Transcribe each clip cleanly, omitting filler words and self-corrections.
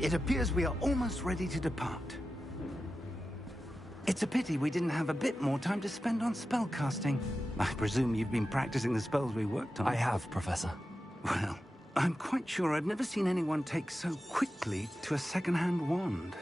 It appears we are almost ready to depart. It's a pity we didn't have a bit more time to spend on spellcasting. I presume you've been practicing the spells we worked on. I have, Professor. Well, I'm quite sure I've never seen anyone take so quickly to a second-hand wand.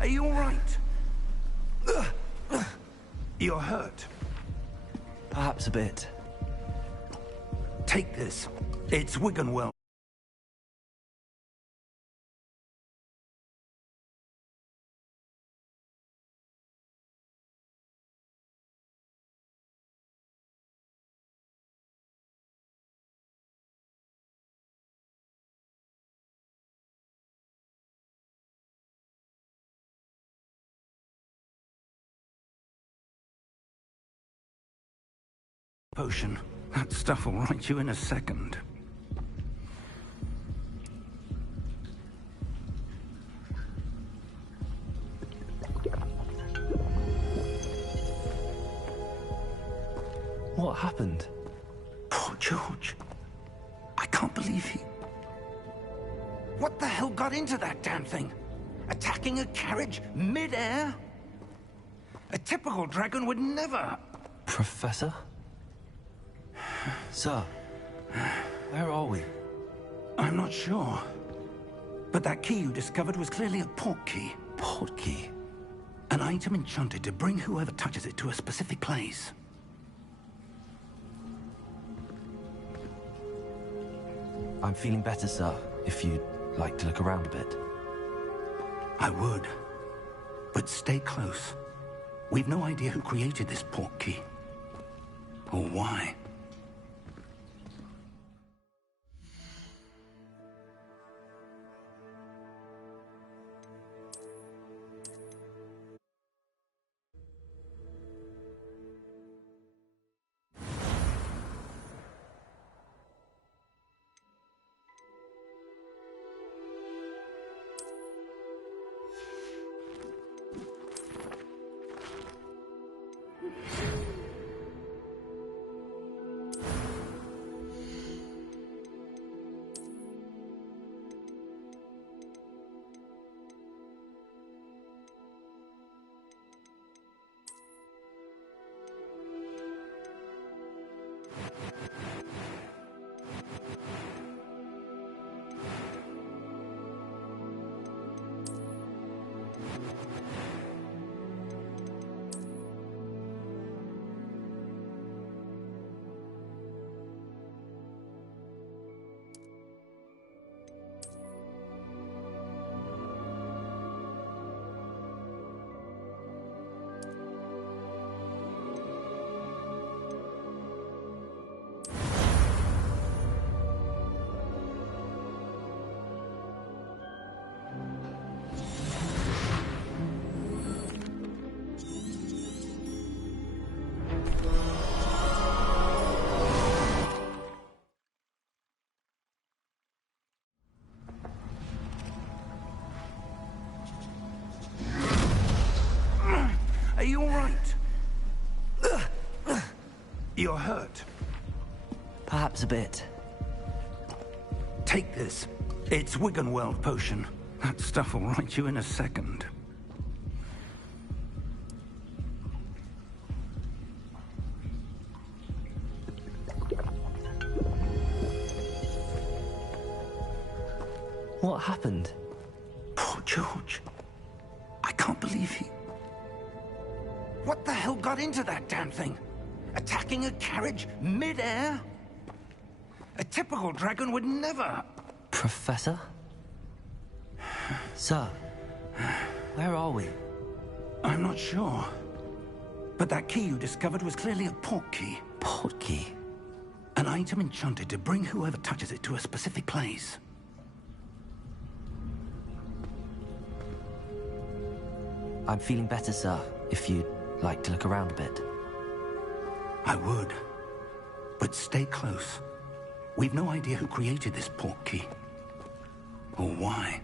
Are you all right? You're hurt. Perhaps a bit. Take this. It's Wiggenweld. Potion. That stuff will right you in a second. What happened? Poor George. I can't believe he... What the hell got into that damn thing? Attacking a carriage mid-air? A typical dragon would never... Professor? Sir, where are we? I'm not sure. But that key you discovered was clearly a port key. Port key? An item enchanted to bring whoever touches it to a specific place. I'm feeling better, sir, if you'd like to look around a bit. I would. But stay close. We've no idea who created this port key. Or why. You're hurt. Perhaps a bit. Take this. It's Wiggenweld potion. That stuff will right you in a second. What happened? Poor George. I can't believe he... What the hell got into that damn thing? Attacking a carriage mid-air? A typical dragon would never... Professor? Sir, where are we? I'm not sure. But that key you discovered was clearly a port key. Port key? An item enchanted to bring whoever touches it to a specific place. I'm feeling better, sir, if you'd like to look around a bit. I would. But stay close. We've no idea who created this port key. Or why.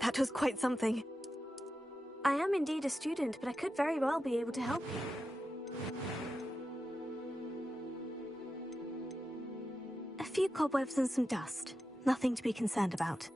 That was quite something. I am indeed a student, but I could very well be able to help you. A few cobwebs and some dust. Nothing to be concerned about.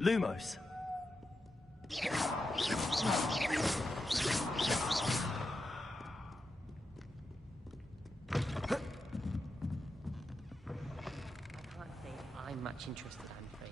Lumos. I'm much interested, I'm afraid.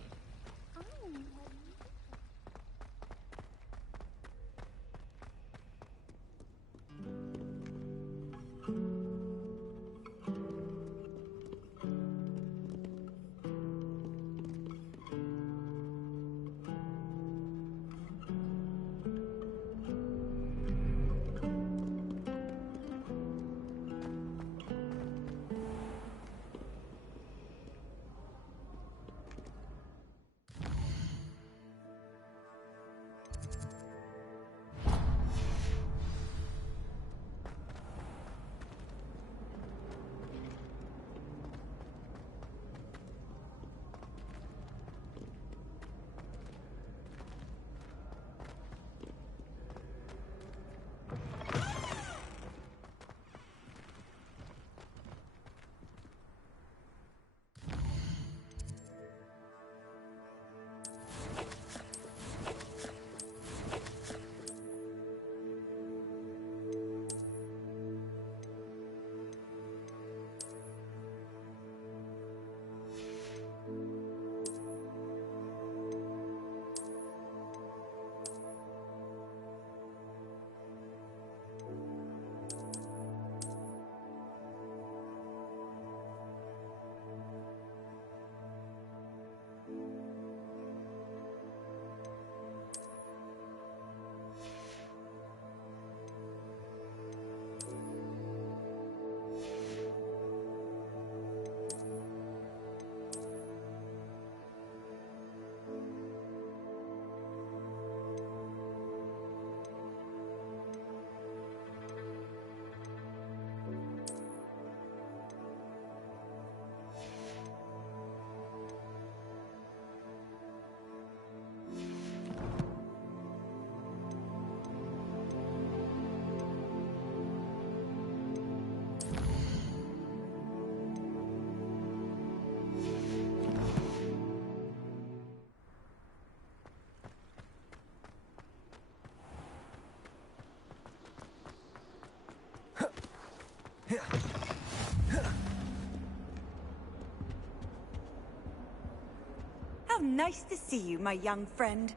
How nice to see you, my young friend.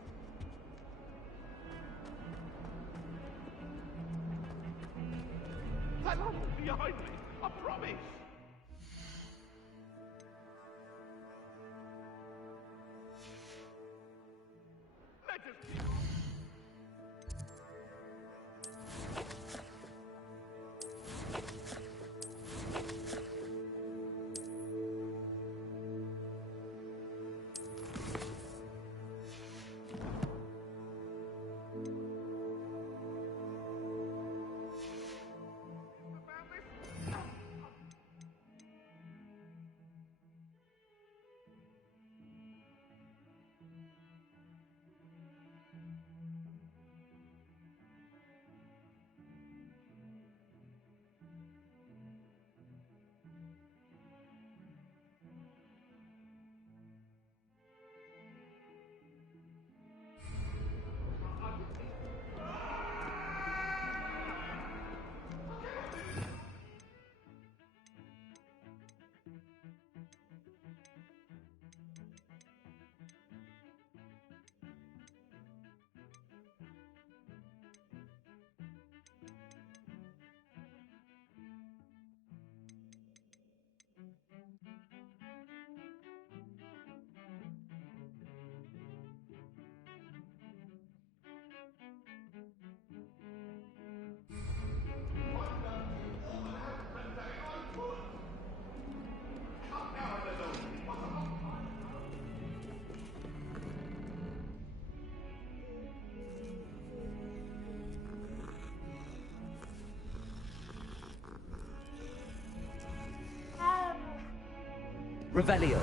That lamp will be behind me, I promise! Let us keep... Revelio.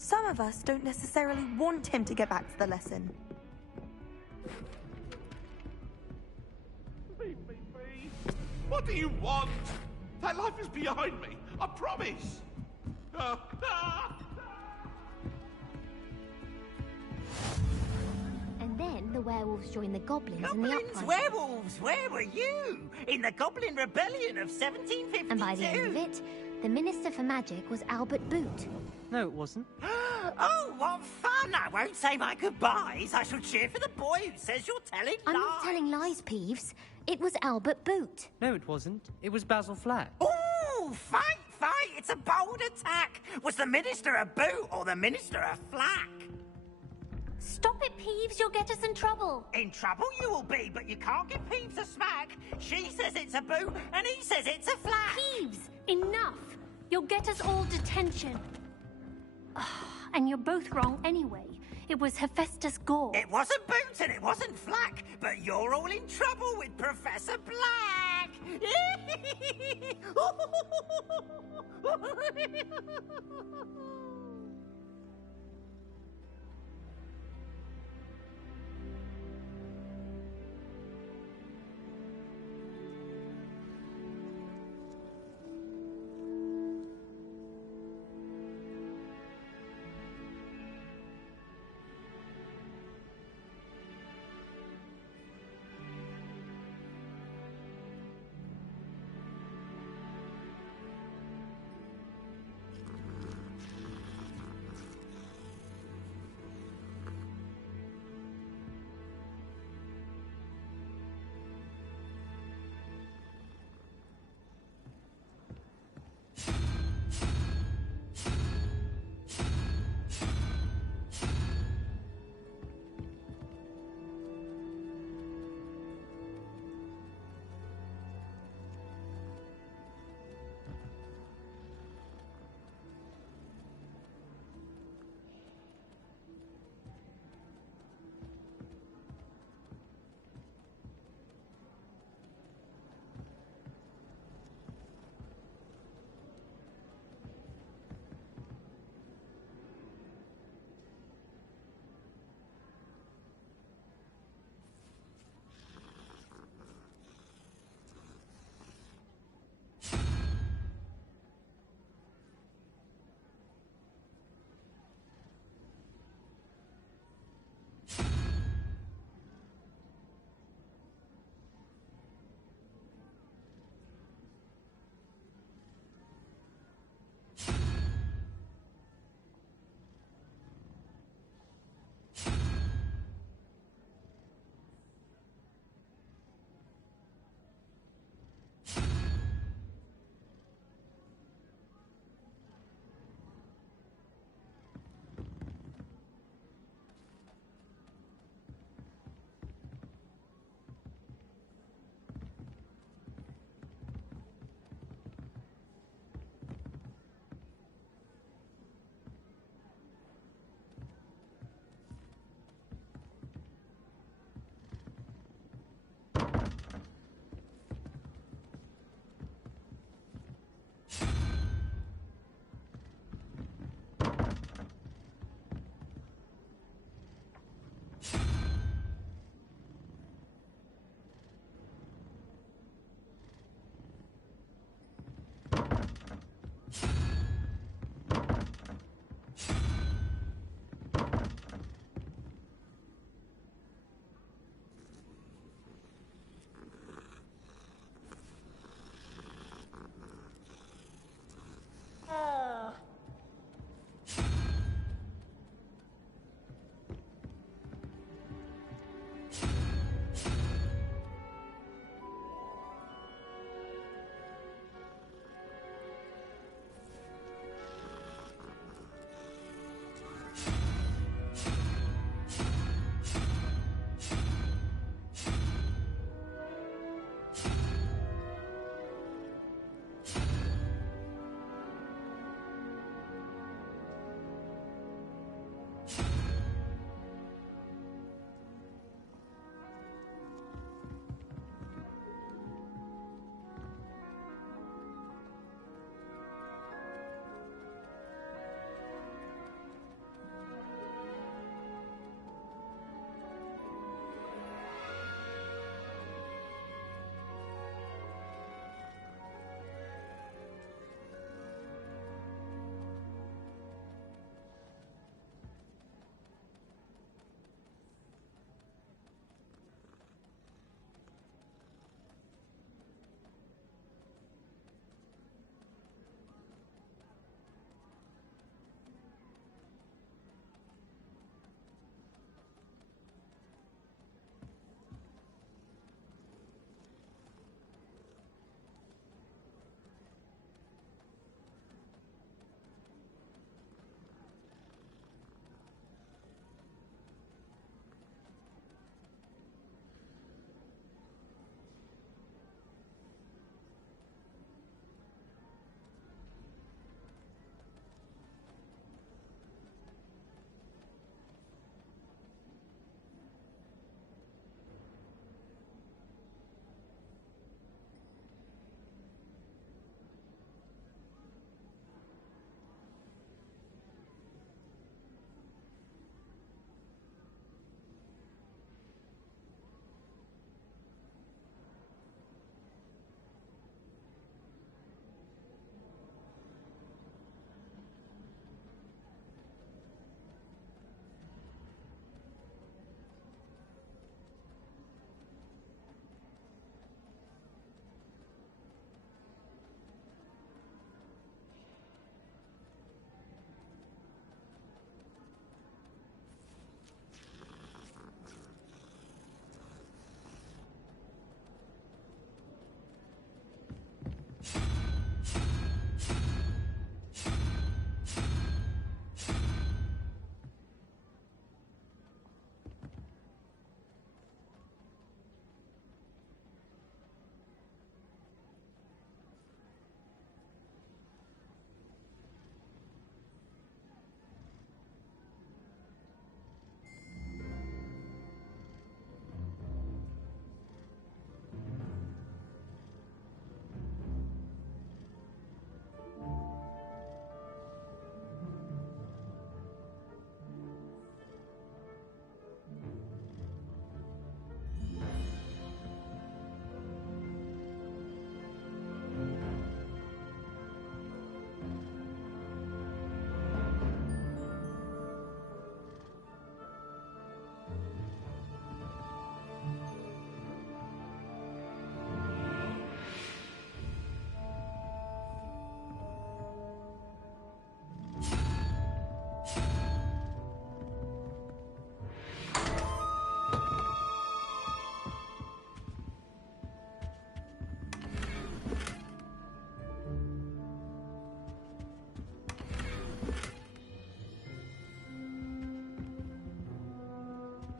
Some of us don't necessarily want him to get back to the lesson. Leave me be. What do you want? That life is behind me. I promise. And then the werewolves joined the goblins in the Goblins, uprising. werewolves, where were you? In the Goblin Rebellion of 1752? And by the end of it, the Minister for Magic was Albert Boot. No, it wasn't. Oh, what fun! I won't say my goodbyes. I shall cheer for the boy who says you're telling I'm lies. not telling lies, Peeves. It was Albert Boot. No, it wasn't. It was Basil Flack. Ooh, fight! It's a bold attack. Was the Minister a boot or the Minister a flack? Stop it, Peeves. You'll get us in trouble. In trouble you will be, but you can't give Peeves a smack. She says it's a boot, and he says it's a flack. Peeves, enough. You'll get us all detention. And you're both wrong anyway. It was Hephaestus Gore. It wasn't boot and it wasn't flack, but you're all in trouble with Professor Black.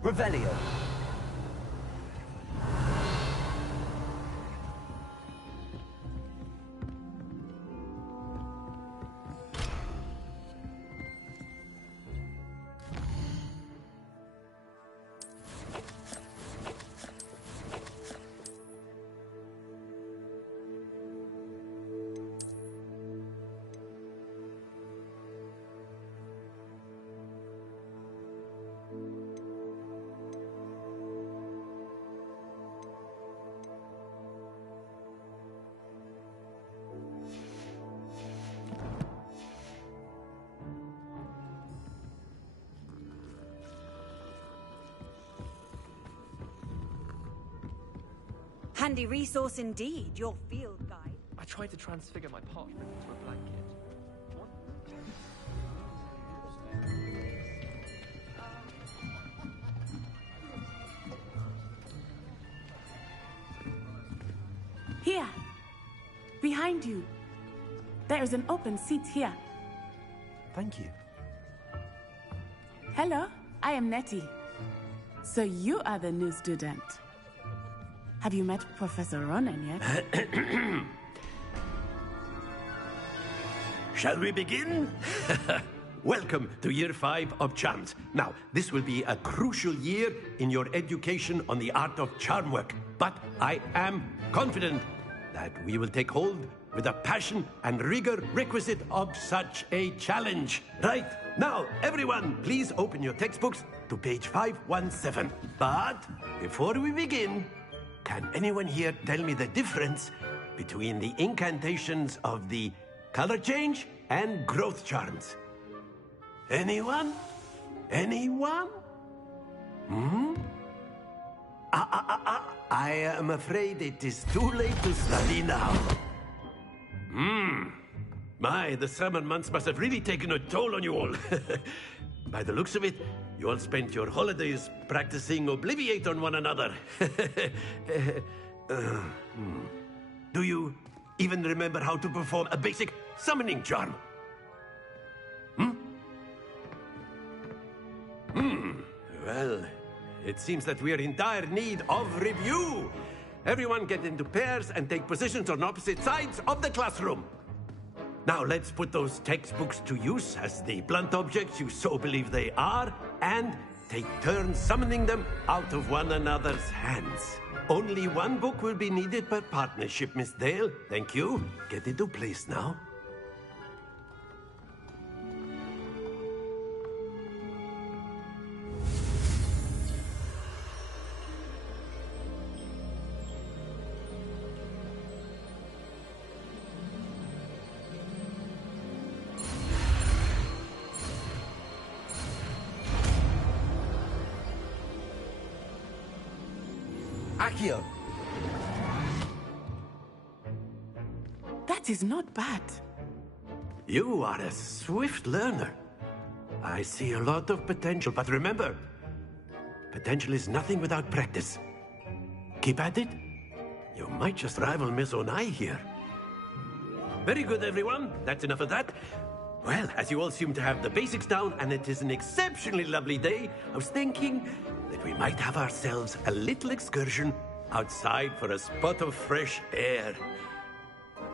Revelio. Handy resource indeed, your field guide. I tried to transfigure my parchment into a blanket. Here. Behind you. There is an open seat here. Thank you. Hello, I am Nettie. So you are the new student. Have you met Professor Ronan yet? Shall we begin? Welcome to Year 5 of Charms. Now, this will be a crucial year in your education on the art of charm work. But I am confident that we will take hold with the passion and rigor requisite of such a challenge. Right, now, everyone, please open your textbooks to page 517. But before we begin, can anyone here tell me the difference between the incantations of the color change and growth charms? Anyone? Anyone? I am afraid it is too late to study now. My, the summer months must have really taken a toll on you all. By the looks of it, you all spent your holidays practicing Obliviate on one another. Do you even remember how to perform a basic summoning charm? Well, it seems that we are in dire need of review. Everyone get into pairs and take positions on opposite sides of the classroom. Now let's put those textbooks to use as the blunt objects you so believe they are, and take turns summoning them out of one another's hands. Only one book will be needed per partnership, Miss Dale. Thank you. Get into place now. Accio. That is not bad. You are a swift learner. I see a lot of potential, but remember, potential is nothing without practice. Keep at it. You might just rival Miss Onai here. Very good, everyone. That's enough of that. Well, as you all seem to have the basics down, and it is an exceptionally lovely day, I was thinking that we might have ourselves a little excursion outside for a spot of fresh air.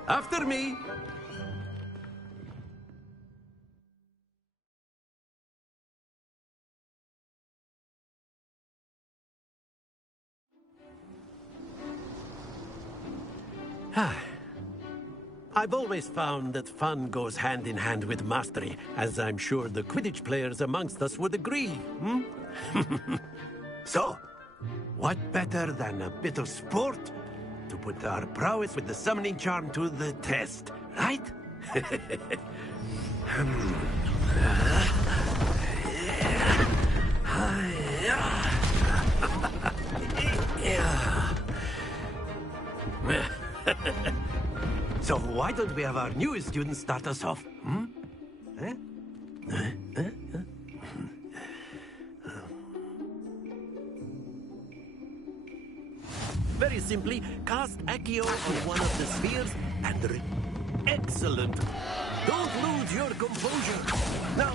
After me. I've always found that fun goes hand in hand with mastery, as I'm sure the Quidditch players amongst us would agree. So, what better than a bit of sport to put our prowess with the summoning charm to the test, right? So why don't we have our newest student start us off? Very simply, cast Accio on one of the spheres and... Excellent! Don't lose your composure! Now,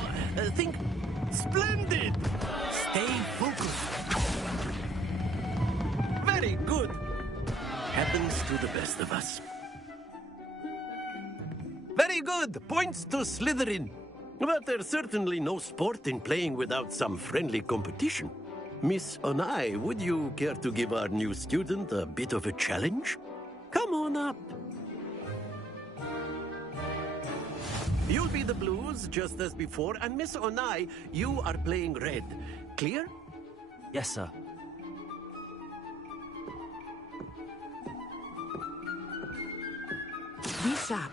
think... Splendid! Stay focused! Very good. Happens to the best of us. Very good. Points to Slytherin. But there's certainly no sport in playing without some friendly competition. Miss Onai, would you care to give our new student a bit of a challenge? Come on up. You'll be the blues, just as before, and Miss Onai, you are playing red. Clear? Yes, sir. Be sharp.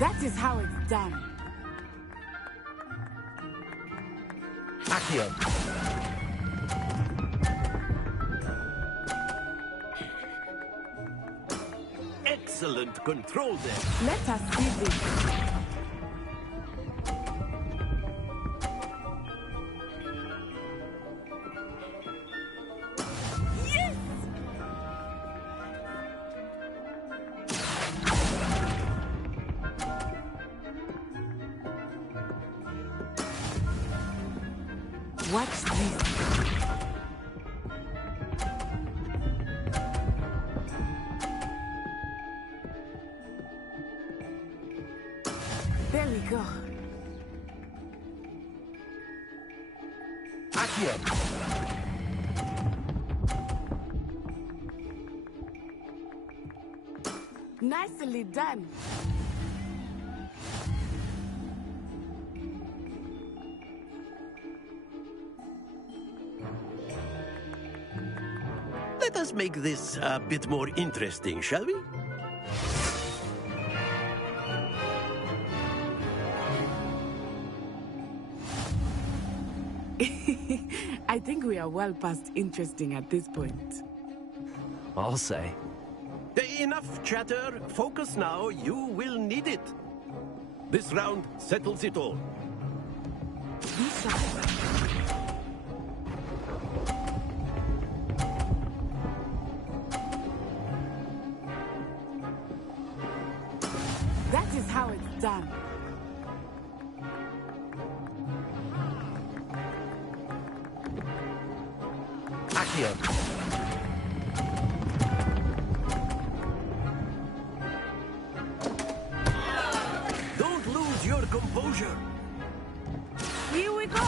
That is how it's done. Accio. Excellent control there. Let us see this. Yes! Watch this. There we go. Accio. Nicely done. Let us make this a bit more interesting, shall we? I think we are well past interesting at this point. I'll say. Enough chatter. Focus now. You will need it. This round settles it all. Be sharp. That is how it's done. Accio. Don't lose your composure. Here we go.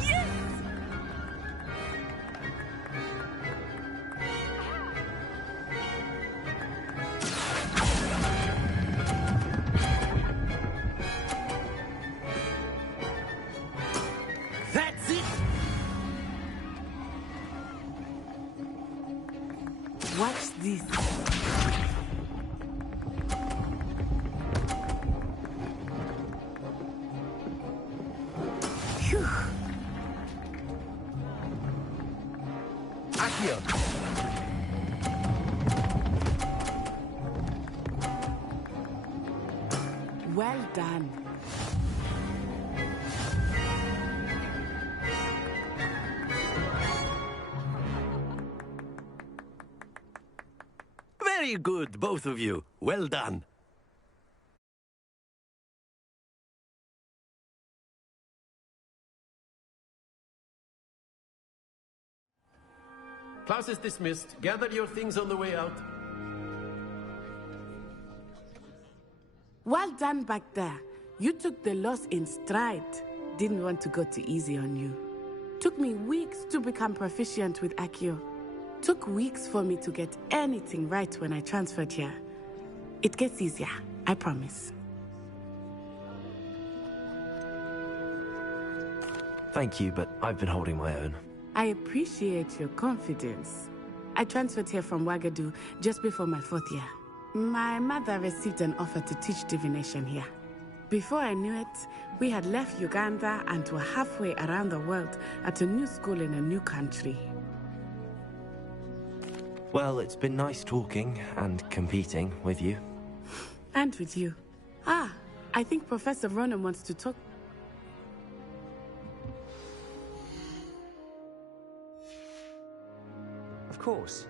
Yes! That's it. Watch this. Phew. Accio. Well done. Very good, both of you. Well done. Class is dismissed. Gather your things on the way out. Well done back there. You took the loss in stride. Didn't want to go too easy on you. Took me weeks to become proficient with Accio. Took weeks for me to get anything right when I transferred here. It gets easier, I promise. Thank you, but I've been holding my own. I appreciate your confidence. I transferred here from Wagadu just before my 4th year. My mother received an offer to teach divination here. Before I knew it, we had left Uganda and were halfway around the world at a new school in a new country. Well, it's been nice talking and competing with you. And with you. Ah, I think Professor Ronan wants to talk. course.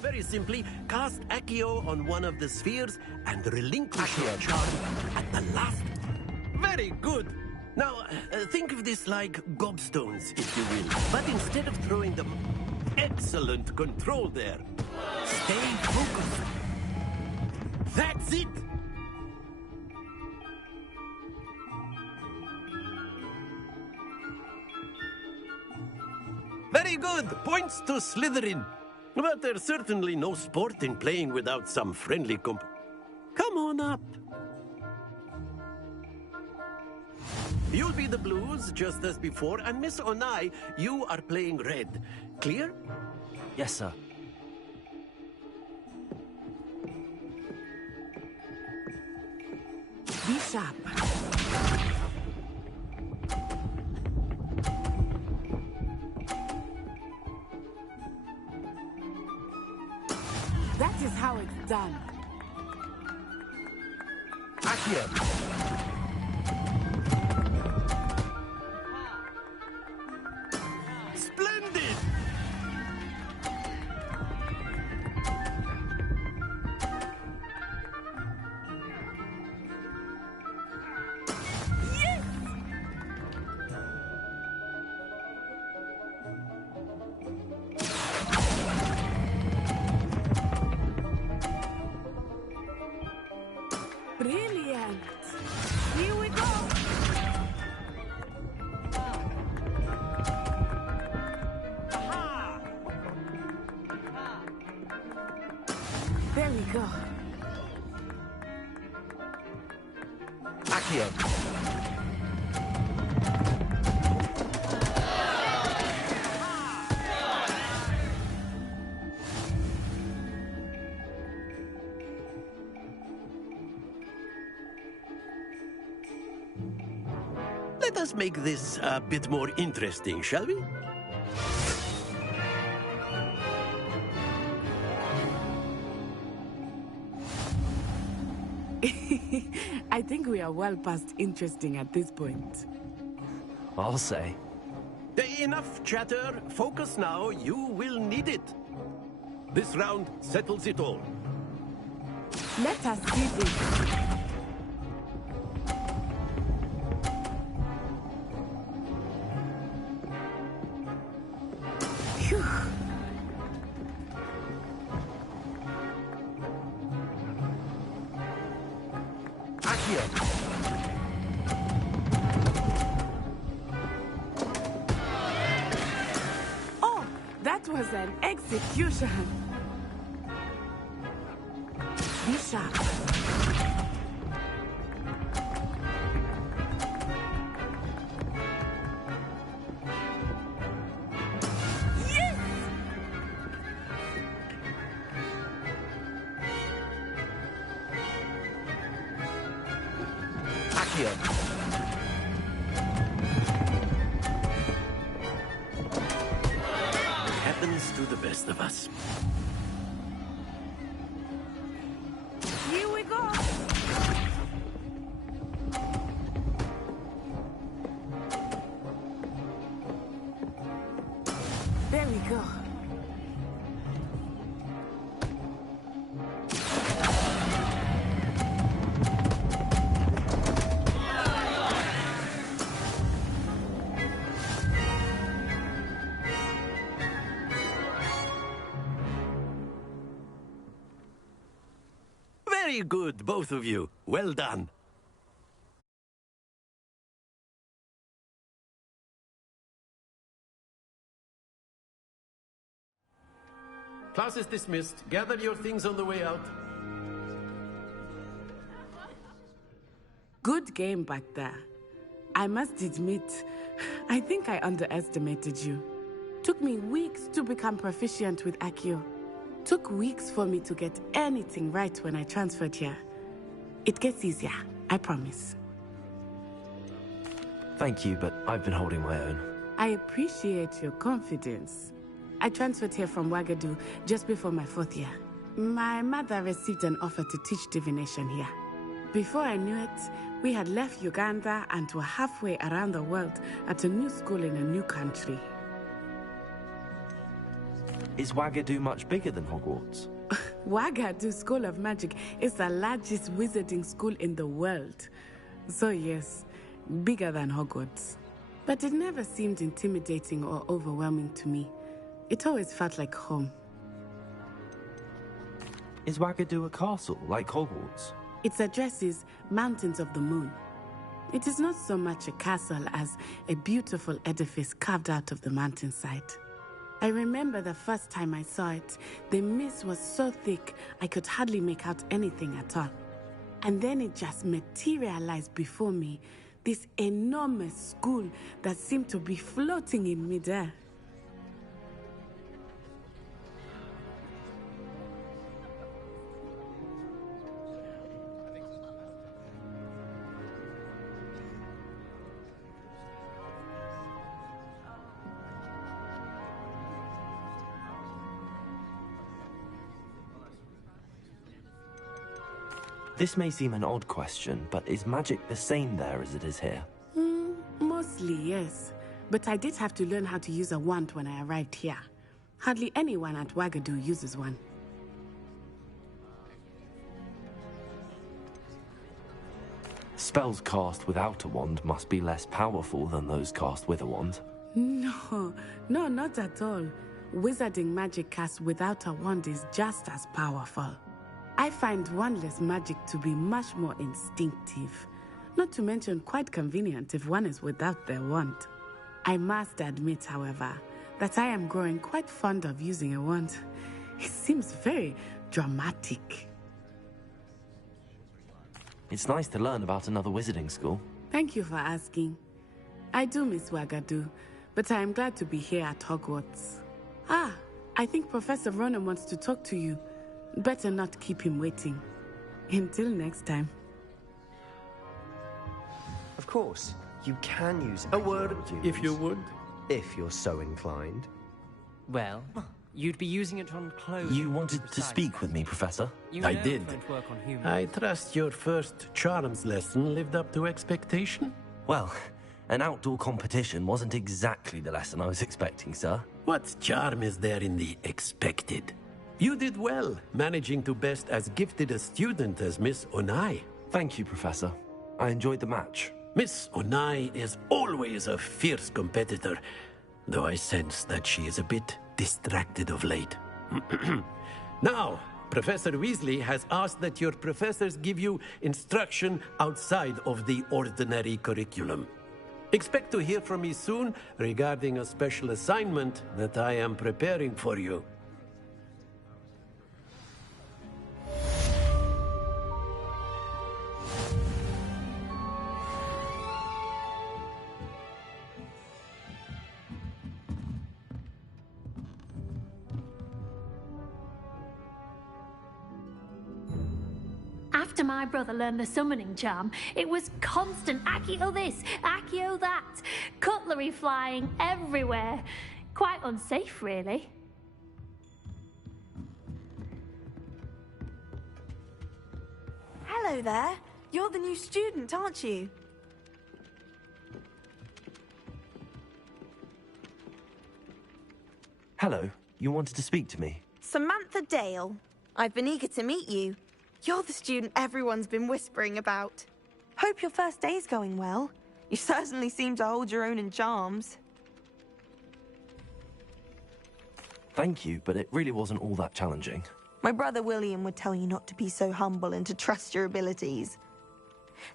Very simply, cast Accio on one of the spheres and relinquish your charm at the last. Very good. Now, think of this like gobstones, if you will. But instead of throwing them... Excellent control there. Stay focused. That's it. Very good. Points to Slytherin. But there's certainly no sport in playing without some friendly Come on up. You'll be the blues, just as before, and Miss Onai, you are playing red. Clear? Yes, sir. Be sharp. That is how it's done. Accio. Splendid! Yes! Brilliant! Here we go! There we go. Accio. Let us make this a bit more interesting, shall we? I think we are well past interesting at this point. I'll say. Enough chatter. Focus now. You will need it. This round settles it all. Let us see this. Phew. Accio. Oh, that was an execution. Be sharp. Yes! Accio. Happens to the best of us. Here we go. There we go. Very good, both of you. Well done. Class is dismissed. Gather your things on the way out. Good game back there. I must admit, I think I underestimated you. Took me weeks to become proficient with Accio. Took weeks for me to get anything right when I transferred here. It gets easier, I promise. Thank you, but I've been holding my own. I appreciate your confidence. I transferred here from Wagadu just before my 4th year. My mother received an offer to teach divination here. Before I knew it, we had left Uganda and were halfway around the world at a new school in a new country. Is Wagadu much bigger than Hogwarts? Wagadu School of Magic is the largest wizarding school in the world. So yes, bigger than Hogwarts. But it never seemed intimidating or overwhelming to me. It always felt like home. Is Wagadu a castle, like Hogwarts? Its address is Mountains of the Moon. It is not so much a castle as a beautiful edifice carved out of the mountainside. I remember the first time I saw it, the mist was so thick I could hardly make out anything at all. And then it just materialized before me, this enormous school that seemed to be floating in midair. This may seem an odd question, but is magic the same there as it is here? Mostly, yes. But I did have to learn how to use a wand when I arrived here. Hardly anyone at Wagadu uses one. Spells cast without a wand must be less powerful than those cast with a wand. No, not at all. Wizarding magic cast without a wand is just as powerful. I find wandless magic to be much more instinctive. Not to mention quite convenient if one is without their wand. I must admit, however, that I am growing quite fond of using a wand. It seems very dramatic. It's nice to learn about another wizarding school. Thank you for asking. I do miss Wagadu, but I am glad to be here at Hogwarts. I think Professor Ronan wants to talk to you. Better not keep him waiting. Until next time. Of course, you can use a word if you would. If you're so inclined. Well, you'd be using it on clothes. You wanted to speak with me, Professor? I did. Work on humans. I trust your first charms lesson lived up to expectation? Well, an outdoor competition wasn't exactly the lesson I was expecting, sir. What charm is there in the expected? You did well, managing to best as gifted a student as Miss Onai. Thank you, Professor. I enjoyed the match. Miss Onai is always a fierce competitor, though I sense that she is a bit distracted of late. Now, Professor Weasley has asked that your professors give you instruction outside of the ordinary curriculum. Expect to hear from me soon regarding a special assignment that I am preparing for you. After my brother learned the summoning charm, it was constant Accio this, Accio that, cutlery flying everywhere. Quite unsafe, really. Hello there. You're the new student, aren't you? Hello, you wanted to speak to me? Samantha Dale. I've been eager to meet you. You're the student everyone's been whispering about. Hope your first day's going well. You certainly seem to hold your own in charms. Thank you, but it really wasn't all that challenging. My brother William would tell you not to be so humble and to trust your abilities.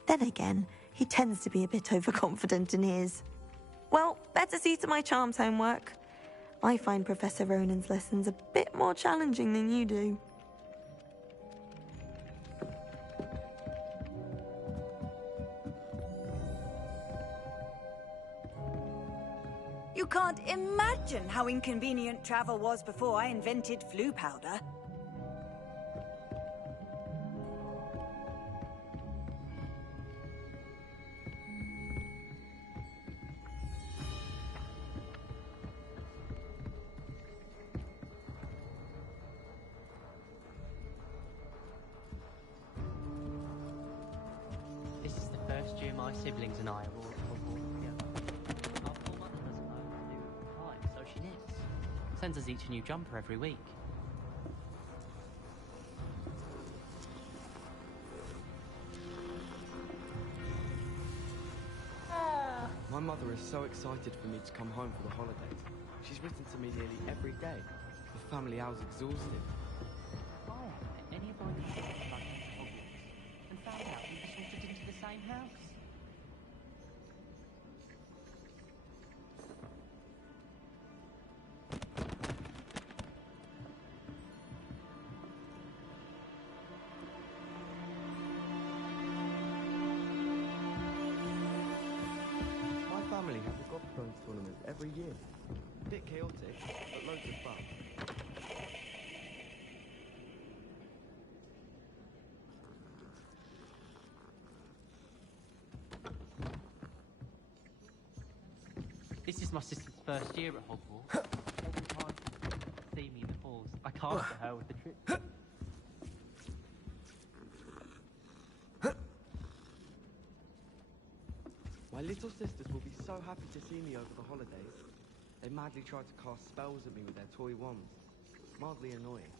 Then again, he tends to be a bit overconfident in his. Well, better see to my charms homework. I find Professor Ronan's lessons a bit more challenging than you do. You can't imagine how inconvenient travel was before I invented flu powder. My siblings and I are all at Hogwarts together. Our poor mother doesn't know what to do with the time, so she knits. Sends us each a new jumper every week. My mother is so excited for me to come home for the holidays. She's written to me nearly every day. The family hour's exhausted. I haven't met any of my neighbours since I came to Hogwarts and found out we were sorted into the same house. My family have the Golf Thrones tournament every year. A bit chaotic, but loads of fun. This is my sister's first year at Hogwarts. Every time she see me in the halls, I can't get her with the trip. My little sisters will be so happy to see me over the holidays. They madly try to cast spells at me with their toy wands. Mildly annoying.